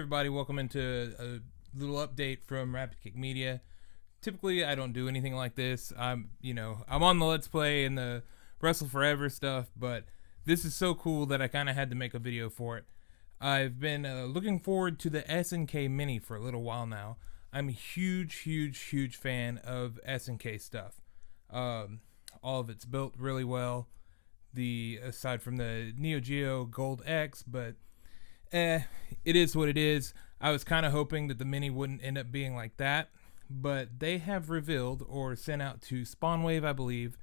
everybody, welcome into a little update from Rapid Kick Media. Typically, I don't do anything like this. I'm on the Let's Play and the Wrestle Forever stuff, but this is so cool that I kind of had to make a video for it. I've been looking forward to the SNK Mini for a little while now. I'm a huge fan of SNK stuff. All of it's built really well. Aside from the Neo Geo Gold X, but it is what it is. I was kind of hoping that the Mini wouldn't end up being like that, but they have revealed or sent out to Spawnwave, I believe,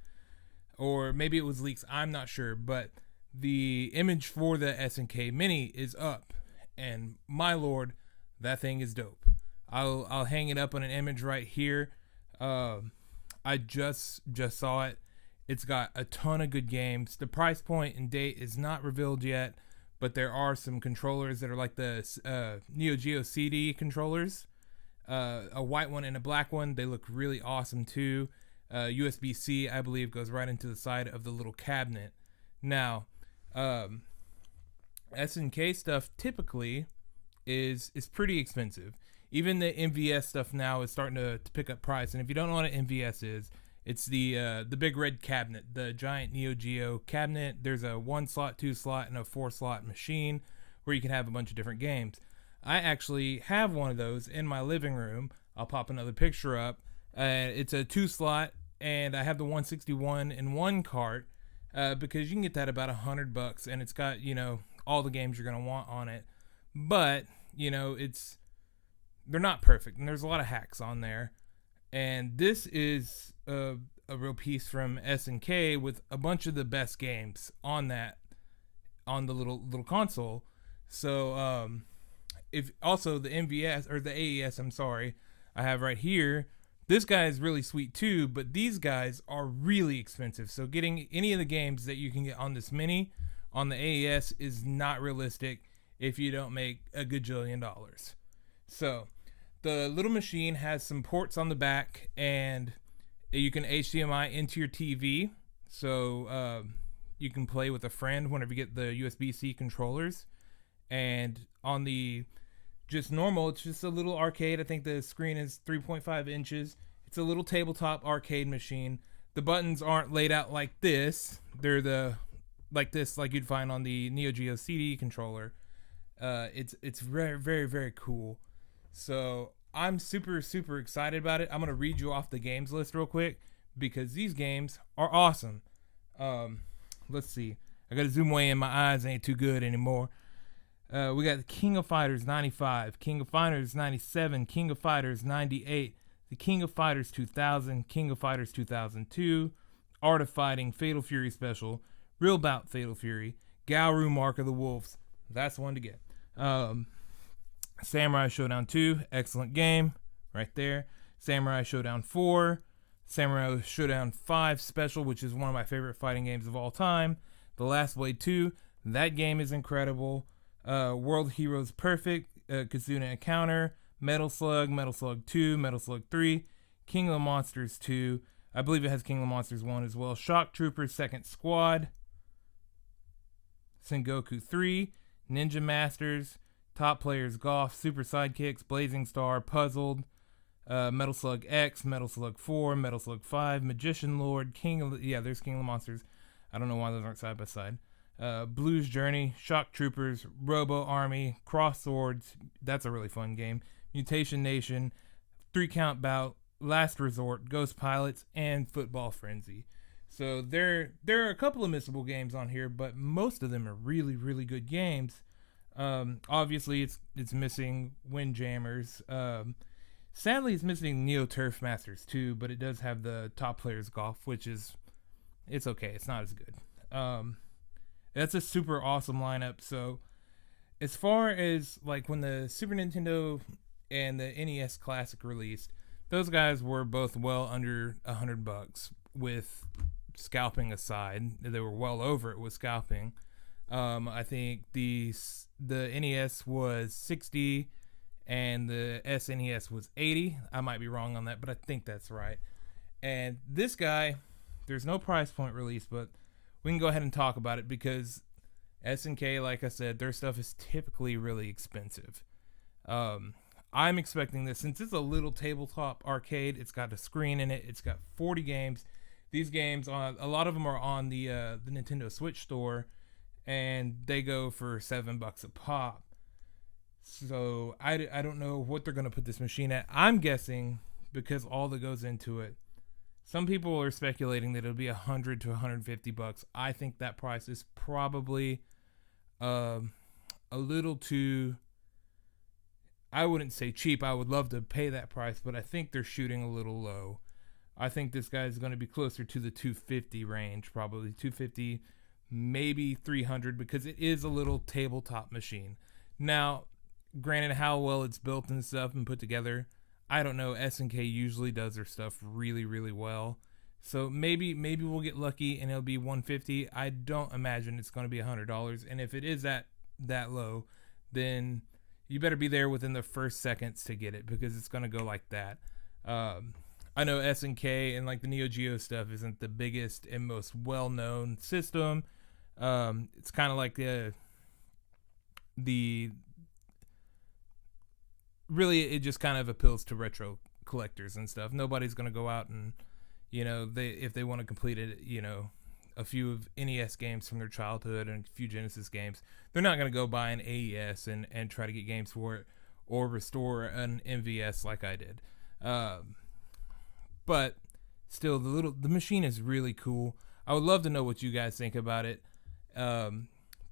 or maybe it was leaks, I'm not sure, but the image for the SNK Mini is up, and my lord, that thing is dope. I'll hang it up on an image right here. I just saw it. It's got a ton of good games. The price point and date is not revealed yet, but there are some controllers that are like the Neo Geo CD controllers. A white one and a black one. They look really awesome too. USB-C, I believe, goes right into the side of the little cabinet. Now, SNK stuff typically is pretty expensive. Even the MVS stuff now is starting to pick up price. And if you don't know what an MVS is, it's the big red cabinet, the giant Neo Geo cabinet. There's a 1 slot, 2 slot, and a 4 slot machine where you can have a bunch of different games. I actually have one of those in my living room. I'll pop another picture up. It's a 2 slot, and I have the 161 in one cart because you can get that about $100, and it's got all the games you're gonna want on it. But they're not perfect, and there's a lot of hacks on there. And this is a real piece from SNK with a bunch of the best games on the little console. So if also the MVS or the AES, I'm sorry, I have right here. This guy is really sweet too, but these guys are really expensive. So getting any of the games that you can get on this Mini on the AES is not realistic if you don't make a gajillion dollars. So the little machine has some ports on the back, and you can HDMI into your TV, so you can play with a friend whenever you get the USB-C controllers. And on the just normal, it's just a little arcade. I think the screen is 3.5 inches. It's a little tabletop arcade machine. The buttons aren't laid out like this. They're like you'd find on the Neo Geo CD controller. It's very cool. So I'm super excited about it. I'm going to read you off the games list real quick because these games are awesome. Let's see. I got to zoom way in. My eyes ain't too good anymore. We got the King of Fighters 95, King of Fighters 97, King of Fighters 98, the King of Fighters 2000, King of Fighters 2002, Art of Fighting, Fatal Fury Special, Real Bout Fatal Fury, Gaoru Mark of the Wolves. That's one to get. Samurai Showdown 2, excellent game, right there. Samurai Showdown 4, Samurai Showdown 5 Special, which is one of my favorite fighting games of all time. The Last Blade 2, that game is incredible. World Heroes Perfect, Kazuna Encounter, Metal Slug 2, Metal Slug 3, King of the Monsters 2, I believe it has King of the Monsters 1 as well, Shock Troopers Second Squad, Sengoku 3, Ninja Masters, Top Players Golf, Super Sidekicks, Blazing Star, Puzzled, Metal Slug X, Metal Slug 4, Metal Slug 5, Magician Lord, there's King of the Monsters. I don't know why those aren't side by side. Blues Journey, Shock Troopers, Robo Army, Cross Swords, that's a really fun game. Mutation Nation, 3 Count Bout, Last Resort, Ghost Pilots, and Football Frenzy. So there are a couple of missable games on here, but most of them are really good games. Obviously it's missing Windjammers. Sadly it's missing Neo Turf Masters too, but it does have the Top Players Golf, which it's okay. It's not as good. That's a super awesome lineup. So as far as like when the Super Nintendo and the NES Classic released, those guys were both well under $100 with scalping aside. They were well over it with scalping. I think the NES was 60 and the SNES was 80. I might be wrong on that, but I think that's right. And this guy, there's no price point release, but we can go ahead and talk about it because SNK, like I said, their stuff is typically really expensive. I'm expecting this, since it's a little tabletop arcade. It's got a screen in it. It's got 40 games. These games, a lot of them are on the Nintendo Switch store, and they go for $7 a pop. So I don't know what they're going to put this machine at. I'm guessing, because all that goes into it, some people are speculating that it'll be $100 to $150. I think that price is probably a little too, I wouldn't say cheap. I would love to pay that price, but I think they're shooting a little low. I think this guy is going to be closer to the $250 range, probably $250, maybe $300, because it is a little tabletop machine. Now, granted, how well it's built and stuff and put together, I don't know. SNK usually does their stuff really, really well. So maybe we'll get lucky and it'll be $150. I don't imagine it's going to be $100. And if it is that low, then you better be there within the first seconds to get it, because it's going to go like that. I know SNK and like the Neo Geo stuff isn't the biggest and most well-known system. It's kind of like the really, it just kind of appeals to retro collectors and stuff. Nobody's going to go out and, if they want to complete it, a few of NES games from their childhood and a few Genesis games, they're not going to go buy an AES and try to get games for it, or restore an MVS like I did. But still, the machine is really cool. I would love to know what you guys think about it.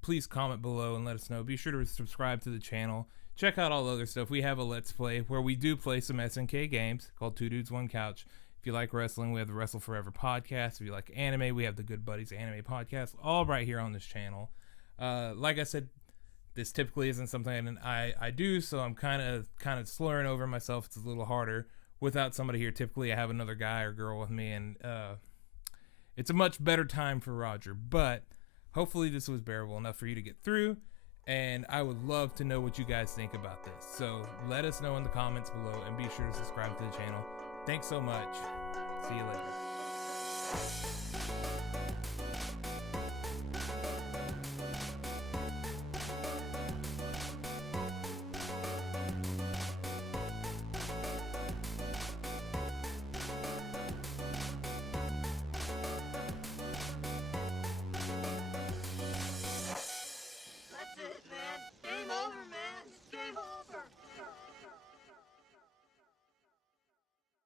Please comment below and let us know. Be sure to subscribe to the channel. Check out all the other stuff. We have a Let's Play where we do play some SNK games called Two Dudes, One Couch. If you like wrestling, we have the Wrestle Forever podcast. If you like anime, we have the Good Buddies Anime podcast, all right here on this channel. Like I said, this typically isn't something I do, so I'm kind of slurring over myself. It's a little harder without somebody here. Typically, I have another guy or girl with me, and it's a much better time for Roger. But hopefully this was bearable enough for you to get through, and I would love to know what you guys think about this. So let us know in the comments below, and be sure to subscribe to the channel. Thanks so much. See you later.